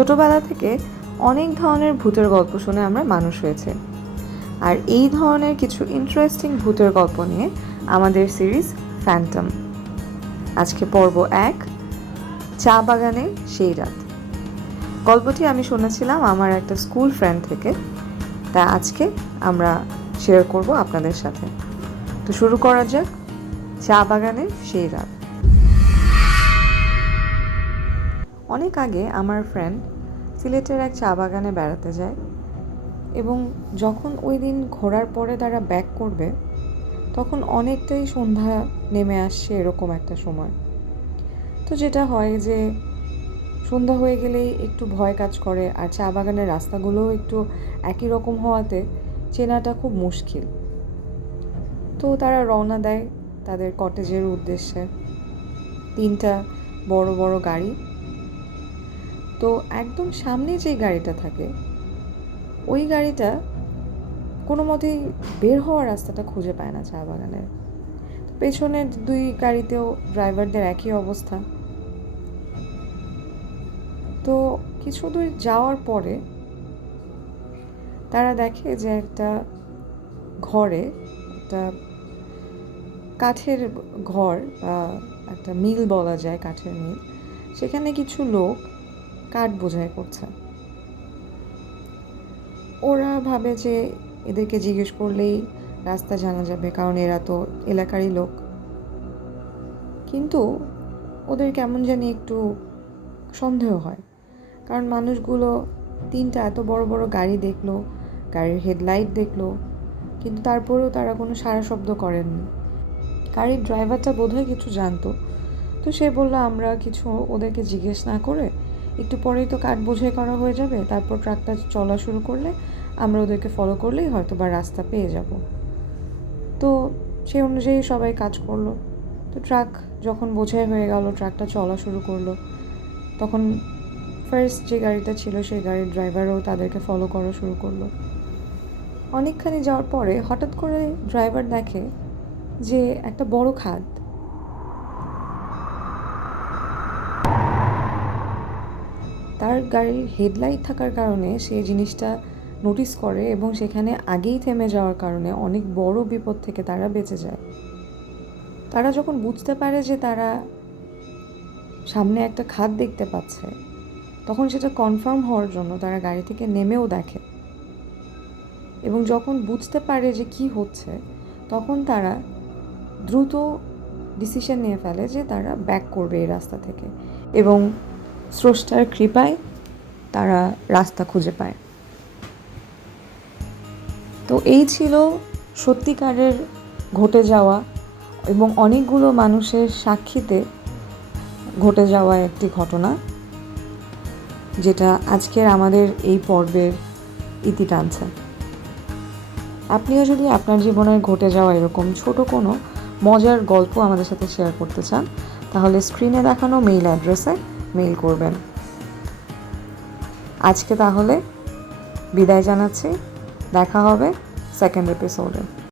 ছোটবেলা থেকে অনেক ধরনের ভূতের গল্প শুনে আমরা মানুষ হয়েছে, আর এই ধরনের কিছু ইন্টারেস্টিং ভূতের গল্প নিয়ে আমাদের সিরিজ ফ্যান্টম। আজকে পর্ব 1, চা বাগানে সেই রাত। গল্পটি আমি শুনেছিলাম আমার একটা স্কুল ফ্রেন্ড থেকে, তা আজকে আমরা শেয়ার করব আপনাদের সাথে। তো শুরু করা যাক, চা বাগানে সেই রাত। অনেক আগে আমার ফ্রেন্ড সিলেটের এক চা বাগানে বেড়াতে যায়, এবং যখন ওই দিন ঘোরার পরে তারা ব্যাক করবে তখন অনেকটাই সন্ধ্যা নেমে আসছে, এরকম একটা সময়। তো যেটা হয় যে সন্ধ্যা হয়ে গেলেই একটু ভয় কাজ করে, আর চা বাগানের রাস্তাগুলোও একটু একই রকম হওয়াতে চেনাটা খুব মুশকিল। তো তারা রওনা দেয় তাদের কটেজের উদ্দেশ্যে। 3টা বড় বড় গাড়ি। তো একদম সামনে যে গাড়িটা থাকে ওই গাড়িটা কোনো মতেই বের হওয়ার রাস্তাটা খুঁজে পায় না চা বাগানের। পেছনের 2 গাড়িতেও ড্রাইভারদের একই অবস্থা। তো কিছু দূর যাওয়ার পরে তারা দেখে যে একটা ঘরে, একটা কাঠের ঘর বা একটা মিল বলা যায়, কাঠের মিল, সেখানে কিছু লোক কাঠ বোঝাই করছে। ওরা ভাবে যে এদেরকে জিজ্ঞেস করলেই রাস্তা জানা যাবে, কারণ এরা তো এলাকারই লোক। কিন্তু ওদের কেমন জানি একটু সন্দেহ হয়, কারণ মানুষগুলো 3টা এত বড় বড় গাড়ি দেখলো, গাড়ির হেডলাইট দেখলো, কিন্তু তারপরেও তারা কোনো সাড়া শব্দ করেননি। গাড়ির ড্রাইভারটা বোধহয় কিছু জানতো, তো সে বলল আমরা কিছু ওদেরকে জিজ্ঞেস না করে একটু পরেই তো কাঠ বোঝাই করা হয়ে যাবে, তারপর ট্রাকটা চলা শুরু করলে আমরা ওদেরকে ফলো করলেই হয়তো বা রাস্তা পেয়ে যাব। তো সেই অনুযায়ী সবাই কাজ করলো। তো ট্রাক যখন বোঝাই হয়ে গেল, ট্রাকটা চলা শুরু করলো, তখন ফার্স্ট যে গাড়িটা ছিল সেই গাড়ির ড্রাইভারও তাদেরকে ফলো করা শুরু করলো। অনেকখানি যাওয়ার পরে হঠাৎ করে ড্রাইভার দেখে যে একটা বড় খাদ। তার গাড়ির হেডলাইট থাকার কারণে সে জিনিসটা নোটিস করে, এবং সেখানে আগেই থেমে যাওয়ার কারণে অনেক বড় বিপদ থেকে তারা বেঁচে যায়। তারা যখন বুঝতে পারে যে তারা সামনে একটা খাদ দেখতে পাচ্ছে, তখন সেটা কনফার্ম হওয়ার জন্য তারা গাড়ি থেকে নেমেও দেখে, এবং যখন বুঝতে পারে যে কি হচ্ছে তখন তারা দ্রুত ডিসিশন নিয়ে ফেলে যে তারা ব্যাক করবে এই রাস্তা থেকে, এবং স্রষ্টার কৃপায় তারা রাস্তা খুঁজে পায়। তো এই ছিল সত্যিকারের ঘটে যাওয়া এবং অনেকগুলো মানুষের সাক্ষীতে ঘটে যাওয়া একটি ঘটনা, যেটা আজকের আমাদের এই পর্বের ইতি টানছে। আপনিও যদি আপনার জীবনের ঘটে যাওয়া এরকম ছোট কোনো মজার গল্প আমাদের সাথে শেয়ার করতে চান, তাহলে স্ক্রিনে দেখানো মেইল অ্যাড্রেসে মেইল করবেন। আজকে তাহলে বিদায় জানাচ্ছি, দেখা হবে 2nd এপিসোডে।